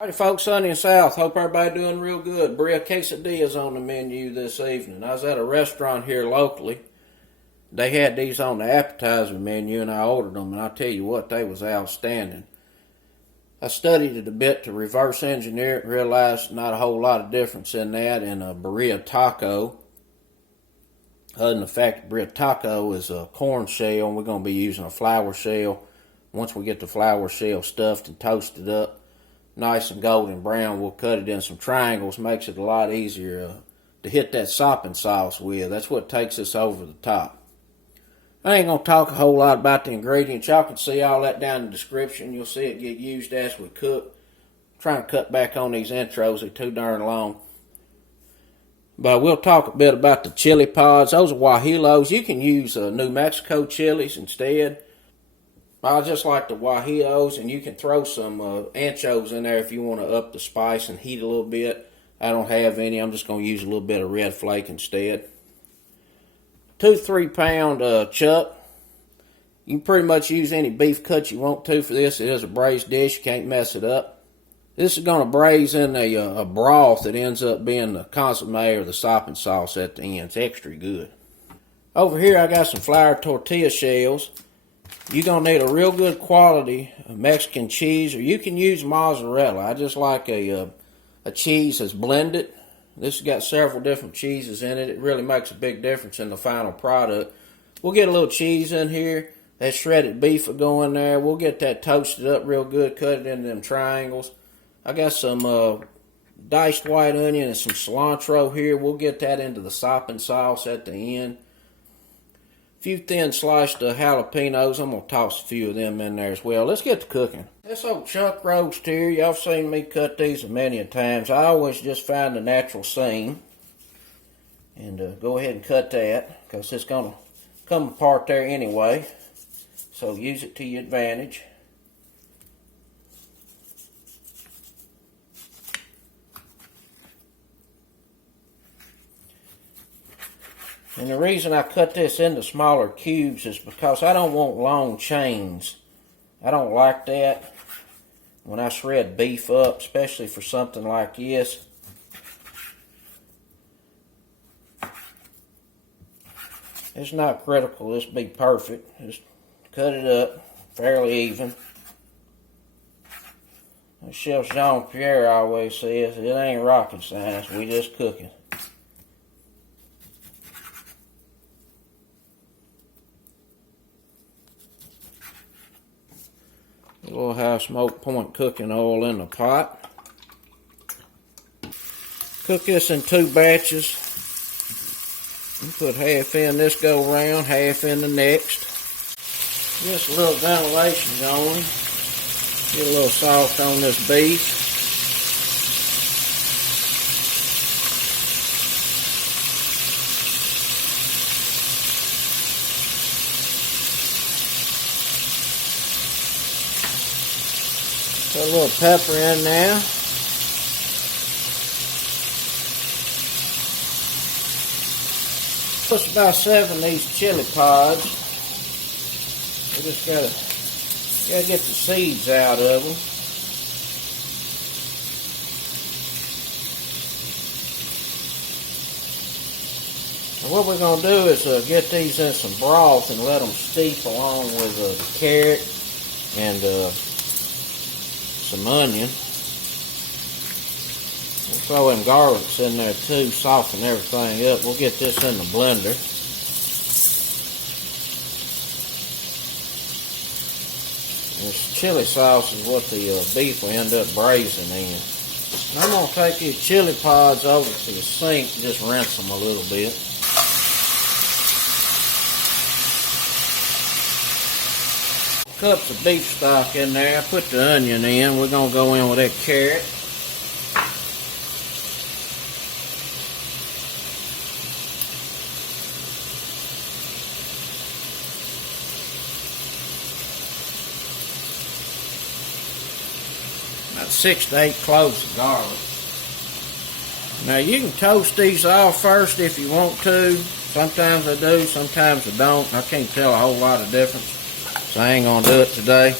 Howdy folks, sunny and south. Hope everybody doing real good. Birria Quesadilla is on the menu this evening. I was at a restaurant here locally. They had these on the appetizer menu and I ordered them, and I'll tell you what, they was outstanding. I studied it a bit to reverse engineer it and realized not a whole lot of difference in that and a birria taco. Other than the fact that birria taco is a corn shell and we're going to be using a flour shell. Once we get the flour shell stuffed and toasted up nice and golden brown, we'll cut it in some triangles. Makes it a lot easier to hit that sopping sauce with. That's what takes us over the top. I ain't going to talk a whole lot about the ingredients. Y'all can see all that down in the description. You'll see it get used as we cook. I'm trying to cut back on these intros. They're too darn long. But we'll talk a bit about the chili pods. Those are Guajillos. You can use New Mexico chilies instead. I just like the Guajillos, and you can throw some anchovies in there if you want to up the spice and heat a little bit. I don't have any. I'm just going to use a little bit of red flake instead. 2-3 pound chuck. You can pretty much use any beef cut you want to for this. It is a braised dish. You can't mess it up. This is going to braise in a broth that ends up being the consomme or the sopping sauce at the end. It's extra good. Over here I got some flour tortilla shells. You're going to need a real good quality Mexican cheese, or you can use mozzarella. I just like a cheese that's blended. This has got several different cheeses in it. It really makes a big difference in the final product. We'll get a little cheese in here. That shredded beef will go in there. We'll get that toasted up real good, cut it into them triangles. I got some diced white onion and some cilantro here. We'll get that into the sopping sauce at the end. A few thin sliced jalapenos. I'm going to toss a few of them in there as well. Let's get to cooking. This old chuck roast here, y'all seen me cut these a many times. I always just find a natural seam and go ahead and cut that because it's going to come apart there anyway. So use it to your advantage. And the reason I cut this into smaller cubes is because I don't want long chains. I don't like that when I shred beef up, especially for something like this. It's not critical this be perfect. Just cut it up fairly even. As Chef Jean-Pierre always says, it ain't rocket science, we just cooking. A little high smoke point cooking oil in the pot. Cook this in 2 batches. You put half in this go round, half in the next. Just a little ventilation going. Get a little soft on this beef. Put a little pepper in there. Put about 7 of these chili pods. We just gotta get the seeds out of them. And what we're gonna do is get these in some broth and let them steep along with the carrot and some onion. We'll throw in garlics in there too, soften everything up. We'll get this in the blender. This chili sauce is what the beef will end up braising in. And I'm going to take these chili pods over to the sink and just rinse them a little bit. Cups of beef stock in there. I put the onion in. We're going to go in with that carrot. About 6 to 8 cloves of garlic. Now you can toast these off first if you want to. Sometimes I do, sometimes I don't. I can't tell a whole lot of difference, so I ain't going to do it today.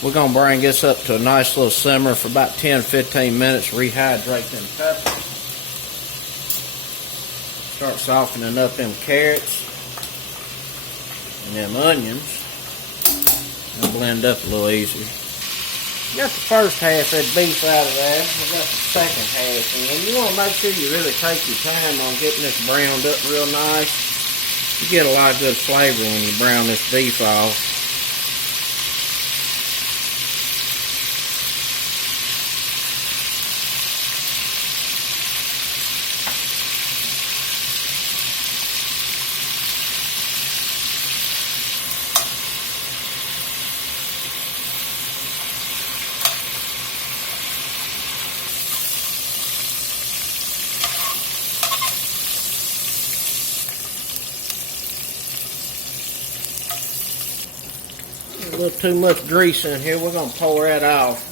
We're going to bring this up to a nice little simmer for about 10-15 minutes, rehydrate them peppers. Start softening up them carrots and them onions. And blend up a little easier. Got the first half of that beef out of there. We got the second half in. You want to make sure you really take your time on getting this browned up real nice. You get a lot of good flavor when you brown this beef off. A little too much grease in here. We're going to pour that off.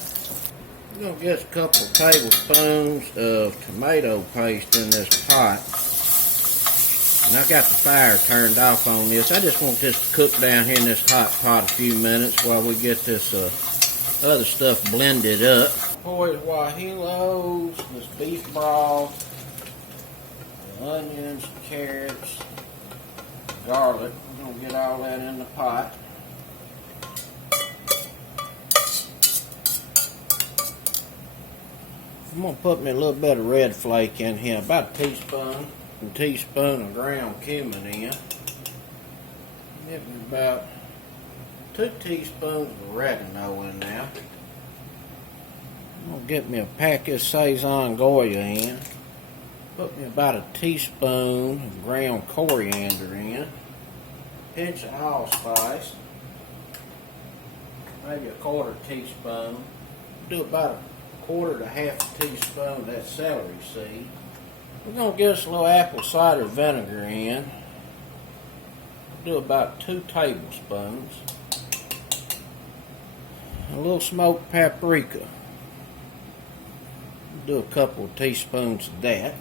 We're going to get a couple of tablespoons of tomato paste in this pot. And I've got the fire turned off on this. I just want this to cook down here in this hot pot a few minutes while we get this other stuff blended up. Pour his guajillos, this beef broth, the onions, carrots, garlic. We're going to get all that in the pot. I'm going to put me a little bit of red flake in here, about a teaspoon of ground cumin in. Get me about 2 teaspoons of oregano in there. I'm going to get me a pack of Sazon Goya in. Put me about a teaspoon of ground coriander in. Pinch of allspice. Maybe a 1/4 teaspoon. Do about a 1/4 to 1/2 teaspoon of that celery seed. We're going to get us a little apple cider vinegar in. Do about 2 tablespoons. A little smoked paprika. Do a couple of teaspoons of that.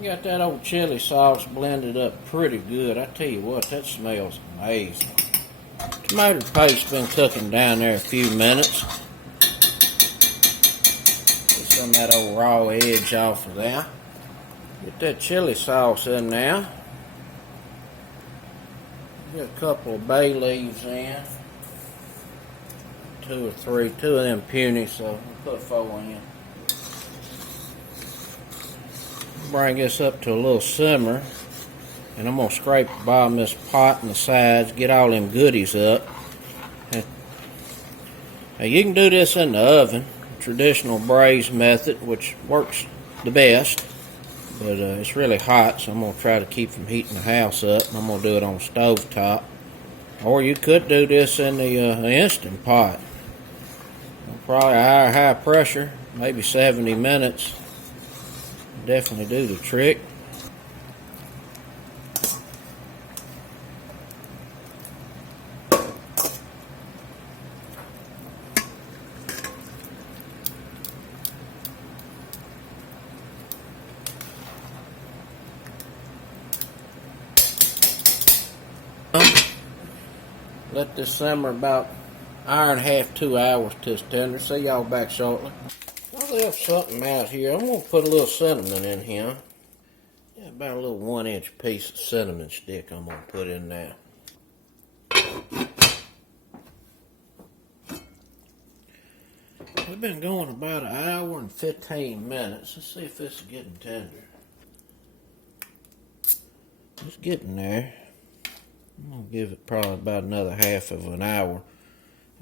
Got that old chili sauce blended up pretty good. I tell you what, that smells amazing. Tomato paste's been cooking down there a few minutes. Get some of that old raw edge off of there. Get that chili sauce in there. Get a couple of bay leaves in. 2 or 3. 2 of them puny, so we'll put 4 in. Bring this up to a little simmer, and I'm going to scrape the bottom of this pot and the sides, get all them goodies up. Now you can do this in the oven, traditional braised method, which works the best, but it's really hot, so I'm going to try to keep from heating the house up. I'm going to do it on stove top, or you could do this in the Instant Pot. Probably high pressure, maybe 70 minutes. Definitely do the trick. Let this simmer about 1.5 to 2 hours till it's tender. See y'all back shortly. I left something out here. I'm going to put a little cinnamon in here. Yeah, about a little 1-inch piece of cinnamon stick I'm going to put in there. We've been going about 1 hour and 15 minutes. Let's see if this is getting tender. It's getting there. I'm going to give it probably about another 1/2 of an hour.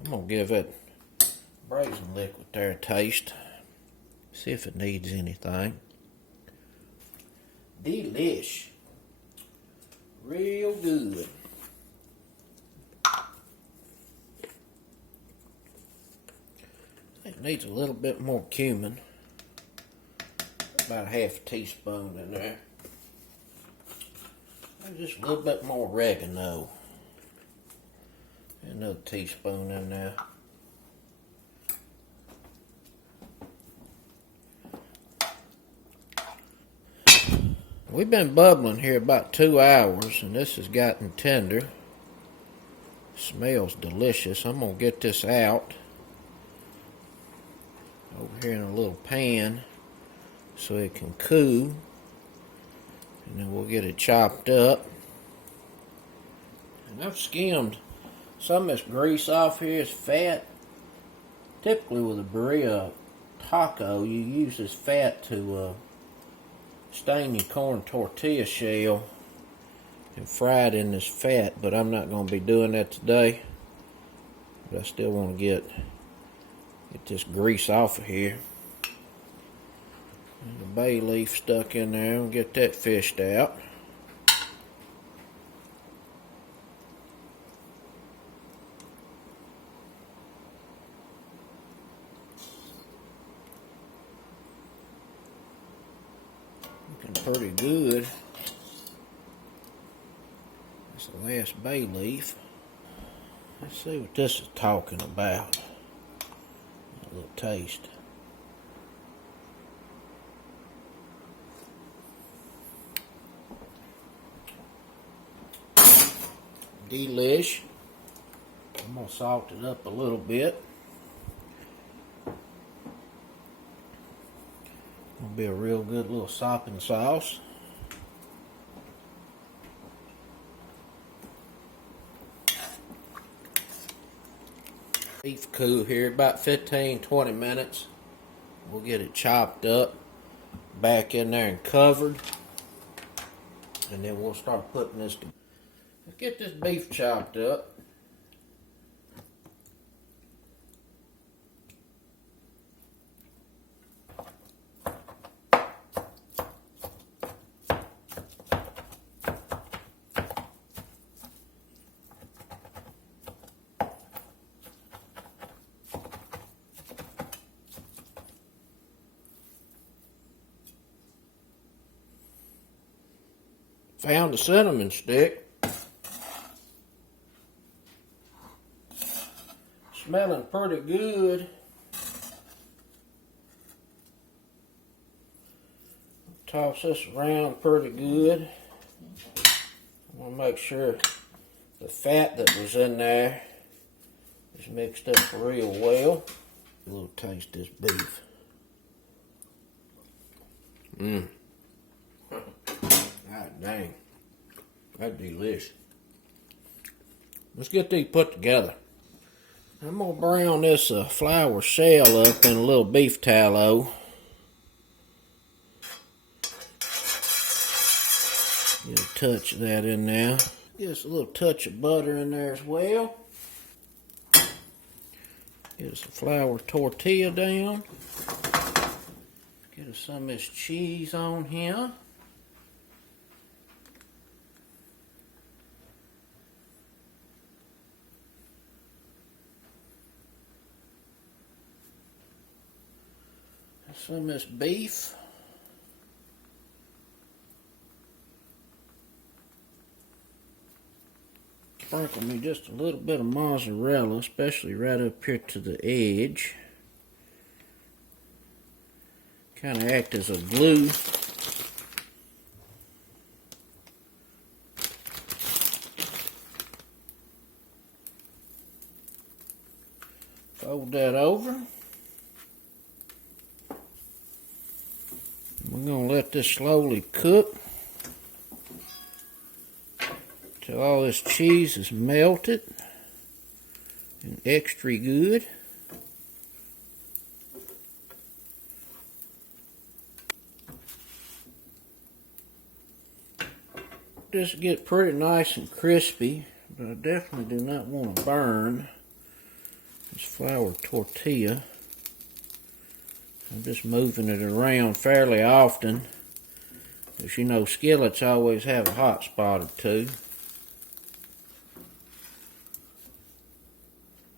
I'm going to give it braising liquid there a taste. See if it needs anything. Delish. Real good. It needs a little bit more cumin. About 1/2 teaspoon in there. And just a little bit more oregano. Another teaspoon in there. We've been bubbling here about 2 hours, and this has gotten tender. Smells delicious. I'm going to get this out over here in a little pan so it can cool, and then we'll get it chopped up. And I've skimmed some of this grease off here. It's fat. Typically with a birria taco, you use this fat to stain your corn tortilla shell and fry it in this fat, but I'm not going to be doing that today. But I still want to get this grease off of here. And the bay leaf stuck in there. We'll get that fished out. Looking pretty good. That's the last bay leaf. Let's see what this is talking about. A little taste. Delish. I'm going to salt it up a little bit. Gonna be a real good little sopping sauce. Beef cool here, about 15-20 minutes. We'll get it chopped up, back in there and covered, and then we'll start putting this together. Let's get this beef chopped up. Found a cinnamon stick. Smelling pretty good. Toss this around pretty good. I want to make sure the fat that was in there is mixed up real well. A little taste this beef. God dang. That's delicious. Let's get these put together. I'm going to brown this flour shell up in a little beef tallow. Get a touch of that in there. Get us a little touch of butter in there as well. Get us a flour tortilla down. Get us some of this cheese on here. Some of this beef. Sprinkle me just a little bit of mozzarella, especially right up here to the edge. Kind of act as a glue. Fold that over. We're going to let this slowly cook till all this cheese is melted and extra good. This will get pretty nice and crispy, but I definitely do not want to burn this flour tortilla. I'm just moving it around fairly often, because you know skillets always have a hot spot or two.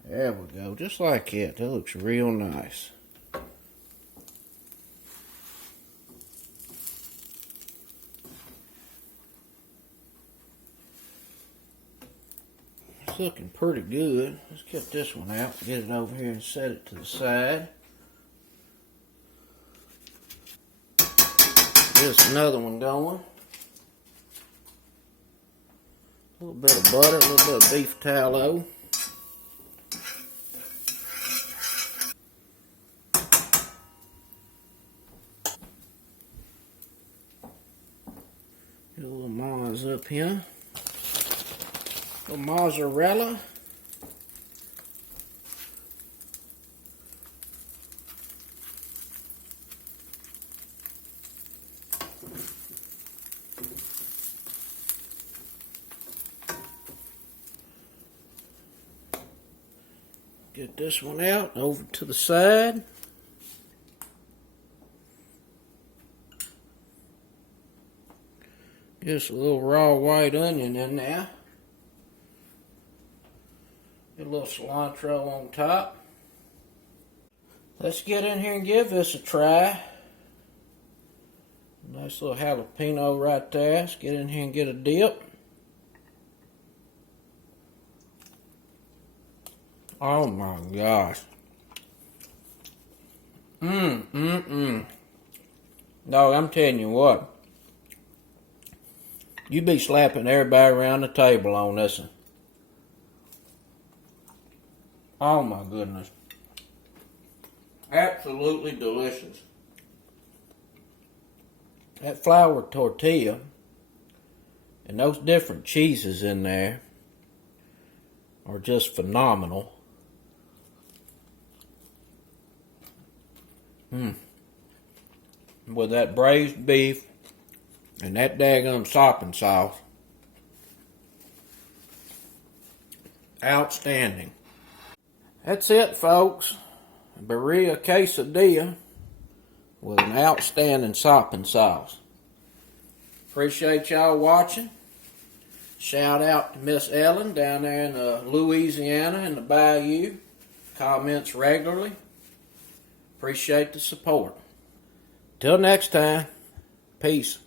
There we go, just like that. That looks real nice. It's looking pretty good. Let's get this one out, get it over here and set it to the side. There's another one going. A little bit of butter, a little bit of beef tallow. Get a little mozz up here. A little mozzarella. Get this one out, over to the side. Just a little raw white onion in there. Get a little cilantro on top. Let's get in here and give this a try. Nice little jalapeno right there. Let's get in here and get a dip. Oh my gosh. Dog, I'm telling you what. You be slapping everybody around the table on this one. Oh my goodness. Absolutely delicious. That flour tortilla and those different cheeses in there are just phenomenal. With that braised beef and that daggum sopping sauce. Outstanding. That's it, folks. Birria Quesadilla with an outstanding sopping sauce. Appreciate y'all watching. Shout out to Miss Ellen down there in Louisiana in the Bayou. Comments regularly. Appreciate the support. Till next time, peace.